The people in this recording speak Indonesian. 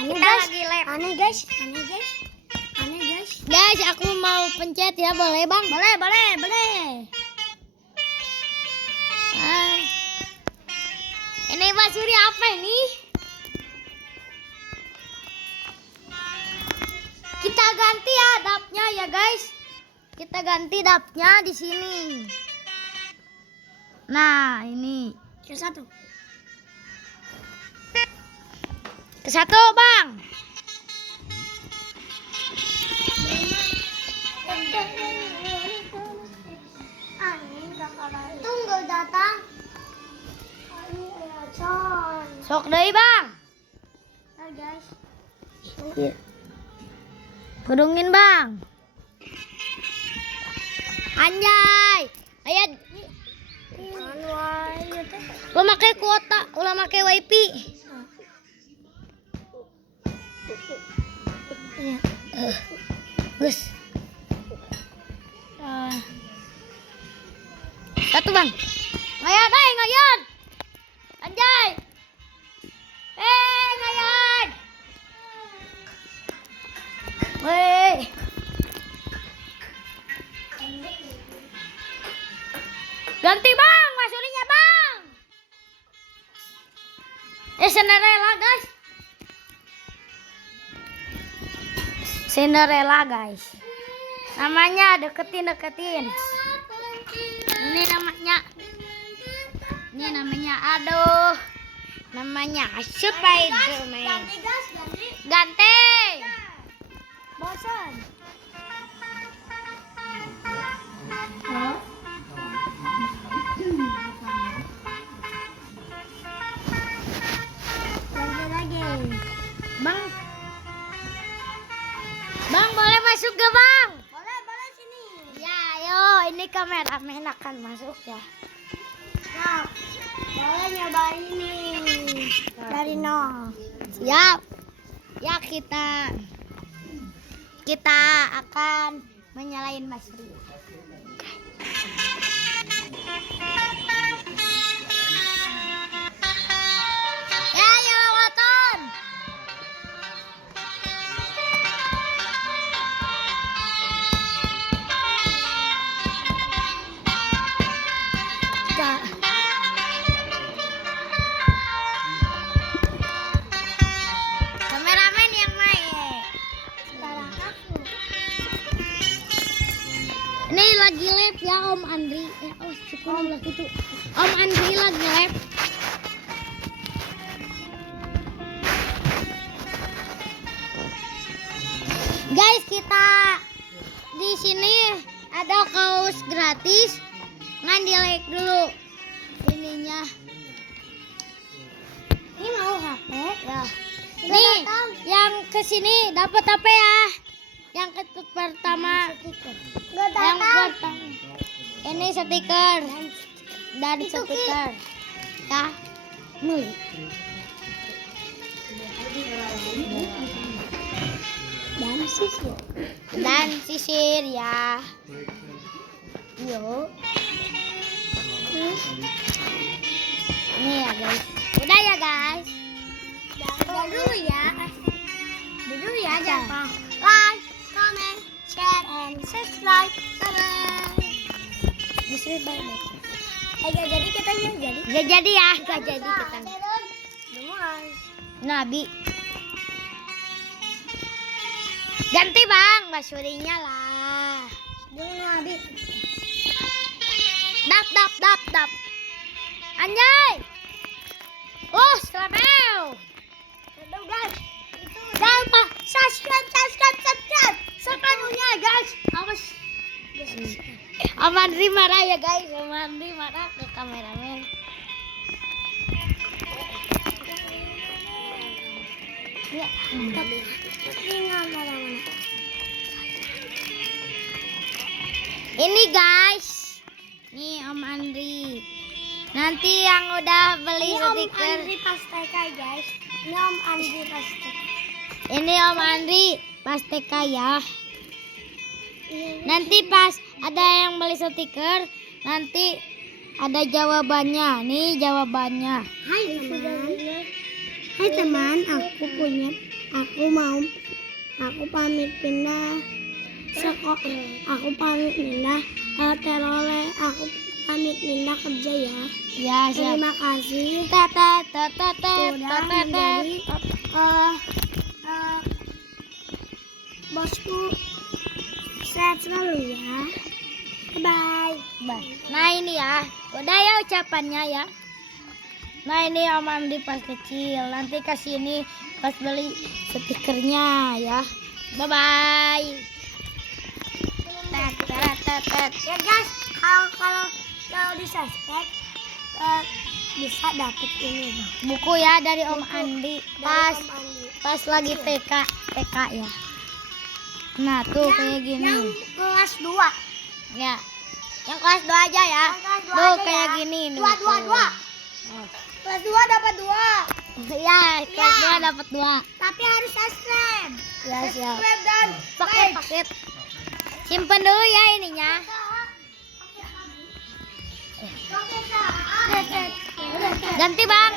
Kita lagi live. Aneh guys. Guys, aku mau pencet ya, boleh bang? Boleh. Ini Pak Suri apa ini? Kita ganti ya dapnya ya guys. Kita ganti dapnya di sini. Nah ini Ke satu. ke satu bang. Tunggu datang. Sok deui bang. Nah guys. Kudungin bang. Anjay. Aya lo make kuota, ulah make wifi. Gus. Satu bang. Ngayon. Anjay. Ngayon. Weh. Ganti bang, masurinya bang. Cinderella guys. Cinderella guys. Namanya deketin. Ini namanya aduh. Namanya Spiderman. Ganti. Bosan. Lagi. Bang boleh masuk gak bang? Boleh sini. Ya ayo, ini kameramen akan masuk ya. Nah, boleh nyobain ini dari nol. Siap. Ya kita akan menyalain Mas Ri. Ya nyala waton. Kameramen yang main. Sekarang aku. Ini lagi live ya Om Andri. Syukurlah gitu. Om Andri lagi live. Guys, kita di sini ada kaos gratis. Ngan di like dulu ininya. Ini mau HP? Ya. Nih, yang kesini dapat apa ya? Yang pertama. Yang pertama. Ini stiker dan stiker. Ya. Muli. Dan sisir ya. Yuk. Ini ya guys. Udah ya guys. Dulu ya. Jangan Jangan like, comment, share, and subscribe. Bismillah bye. Gak jadi kita jadi. Gak jadi ya, gak jadi kita. Udah mulai. Nabi. Ganti bang, basurinya lah. Dulu Nabi. Dap. Anjay. Selameu. Udah guys. Jangan lupa Subscribe. Sepenuhnya guys. awas. Amandri marah ya guys, Amandri marah ke kameramen. Ya, ini guys, nih Om Andri. Nanti yang udah beli Ini Om stiker. Andri Pasteka guys. Ini Om Andri Pasteka. Ini Om Andri Pasteka ya. Nanti pas ada yang beli stiker, nanti ada jawabannya. Nih jawabannya. Hai teman. Hai teman, aku pamit pindah aku pamit pindah teroleh, aku pamit pindah kerja ya. Ya, siap. Terima kasih Tetet, tetet, sudah tetet, menjadi tetet. bosku. Sehat selalu ya. Bye. Nah ini ya, udah ya ucapannya ya. Nah ini Om Andi pas kecil, nanti kasih ini pas beli stikernya ya. Bye bye. Ya guys, kalau di subscribe bisa dapet ini Bang. Buku ya dari Om Andi pas Dari Om Andi. pas lagi TK ya. Nah tuh kayak Yang gini kelas 2. ya. Yang kelas 2 aja ya. Yang kelas 2 Tuh aja kayak ya. gini. Dua. Kelas 2 dapat 2. Ya, kelas Ya. 2 dapat 2. Tapi harus subscribe. Ya siap. Subscribe dan Paket. Simpen dulu ya ininya. like. Ganti Bang,